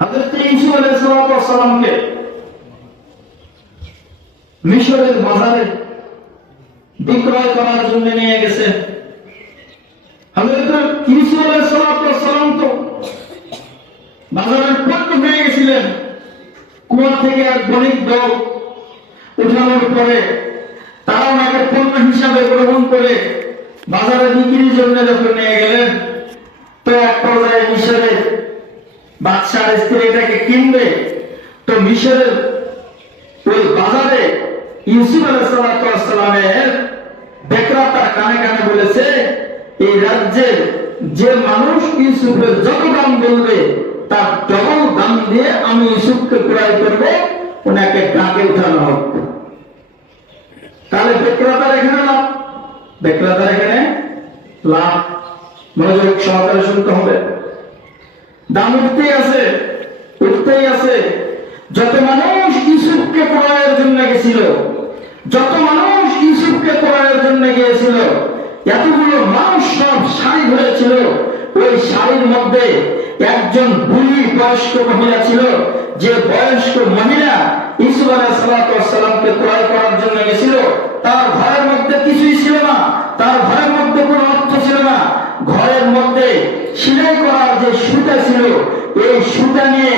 হযরত ইউসুফ আলাইহিস সালামকে মিশরের বাজারে বিক্রয় করার জন্য নিয়ে গেছে। বাজারের পণ্য হয়ে গেছিলেন। কুয়া থেকে এক বণিক দল উঠানোর পরে তারা ওনাকে হিসাবে গ্রহণ করে বাজারে বিক্রির জন্য যখন নিয়ে গেলেন, তো এক পর্যায়ে মিশরের বাদশার স্ত্রী এটাকে কিনবে, তো মিশরের ওই বাজারে ইউসুফ আলাইসালামের বেকরাতা কানে কানে বলেছে, এই রাজ্যের যে মানুষ ইউসুফের যত দাম বলবে, তার ডবল দাম দিয়ে আমি ইউসুফকে ক্রয় করব, ওনাকে ডাকে উঠানো হোক। তাহলে বেক্রেতার এখানে লাভ? বেক্রেতার এখানে লাভ। মনোযোগ সহকারে শুনতে হবে। দাম উঠতেই আছে উঠতেই আছে। যত মানুষ ইউসুফকে ক্রয়ের জন্য গেছিল, যত মানুষ ইউসুফকে ক্রয়ের জন্য গিয়েছিল, এতগুলো মানুষ সব শাড়ি ধরেছিল। ওই শাড়ির মধ্যে একজন বুড়ি বয়স্ক মহিলা ছিল, যে বয়স্ক মহিলা ইসুফ আলাইসালামকে ক্রয় করার জন্য গেছিল। তার ঘরের মধ্যে কিছুই ছিল না, তার ঘরের মধ্যে কোনো অর্থ ছিল না। ঘরের মধ্যে সেলাই করার যে ছিল। এই সুতা নিয়ে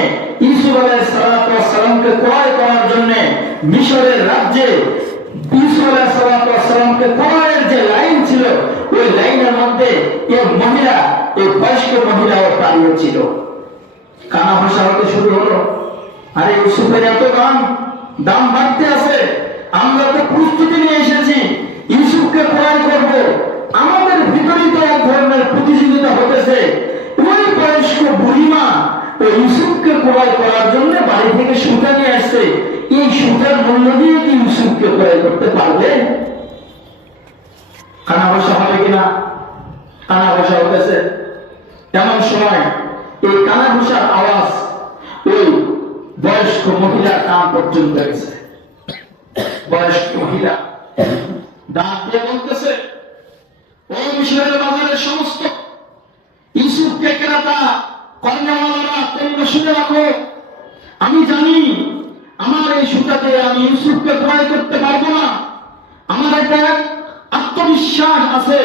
ইসুফ আলাইসালামকে ক্রয় করার জন্য মিশরের রাজ্যে ক্রয়ের যে লাইন ছিল, ওই লাইনের মধ্যে এই মহিলা, এই বয়স্ক মহিলাও দাঁড়িয়ে ছিল। কানা ভাষা হতে শুরু হলো। আরে ইউসুফের এত দাম দাম বাড়তে আছে আমরা তো প্রস্তুতি নিয়ে এসেছি ইউসুফকে ক্রয় করব আমাদের ভিতরেই তো এক ধরনের প্রতিযোগিতা হতেছে ওই বয়স্ক বুড়িমা ও ইউসুফকে ক্রয় করার জন্য বাড়ি থেকে সুতা নিয়ে আসছে। এই সুতার মূল্য দিয়ে কি ইউসুফকে ক্রয় করতে পারবে? কানা ভাষা হবে কিনা? কানা ভাষা হতেছে এমন সময় এই কানা ভাষার আওয়াজ ওই বয়স্ক মহিলার কান পর্যন্ত গেছে বয়স্ক মহিলা ডাক দিয়ে বলতেছে ওই মিশরের বাজারের সমস্ত ইউসুফকে ক্রেতা আমি জানি আমার এই সুতাতে আমি ইউসুফকে ক্রয় করতে পারব না। আমার একটা আত্মবিশ্বাস আছে।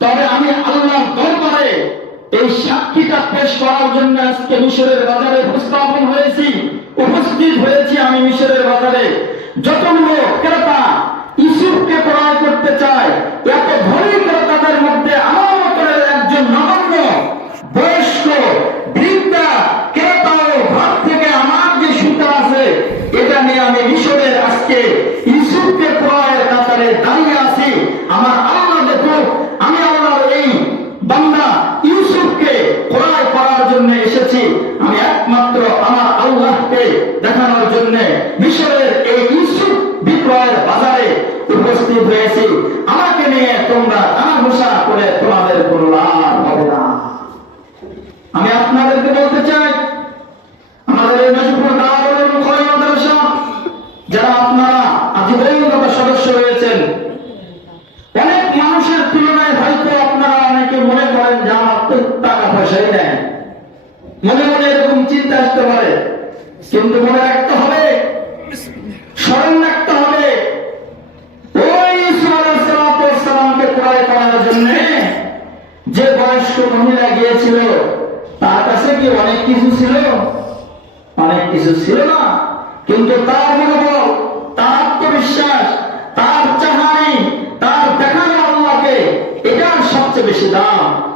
তবে আমি আল্লাহর দরবারে এই সাক্ষীটা পেশ করার জন্য আজকে মিশরের বাজারে উপস্থাপন হয়েছি, উপস্থিত হয়েছি আমি মিশরের বাজারে। যত ক্রেতা ইসুফকে ক্রয় করতে চায় এত ধনী ক্রেতাদের মধ্যে আমার মতনের একজন নগণ্য বয়স্ক বৃদ্ধা ক্রেতা ও ঘর থেকে আমার যে সুতা আছে এটা নিয়ে আমি মিশরের আজকে ইসুফকে কোরআনের কাতারে দাঁড়িয়ে আছি। আমার আল্লাহ দেখো আমি আল্লাহর এই বান্দা ইউসুফকে ক্রয় করার জন্য এসেছি। আমি একমাত্র আমার আল্লাহকে দেখানোর জন্য মিশরের এই ইউসুফ বিক্রয়ের বাজারে উপস্থিত হয়েছি আমাকে নিয়ে তোমরা কানা ঘোষা করে তোমাদের কোনো লাভ হবে না আমি আপনাদেরকে বলতে চাই আমাদের এই নজরুল দাওয়াত মুখয় মাদ্রাসা যারা আপনারা আজীবনগত সদস্য হয়েছেন অনেক মানুষের তুলনায় হয়তো আপনারা অনেকে মনে করেন যে আমার তো টাকা পয়সাই নেয় মনে মনে এরকম চিন্তা আসতে পারে। কিন্তু মনে রাখতে হবে, স্মরণ রাখতে হবে, ওই সালামকে ক্রয় করার জন্য যে বয়স্ক মহিলা গিয়েছিল, তার কাছে কি অনেক কিছু ছিল? অনেক কিছু ছিল না। কিন্তু তার মনোবল, তার আত্মবিশ্বাস, তার চাহানি, তার দেখানো আল্লাহকে, এটার সবচেয়ে বেশি দাম।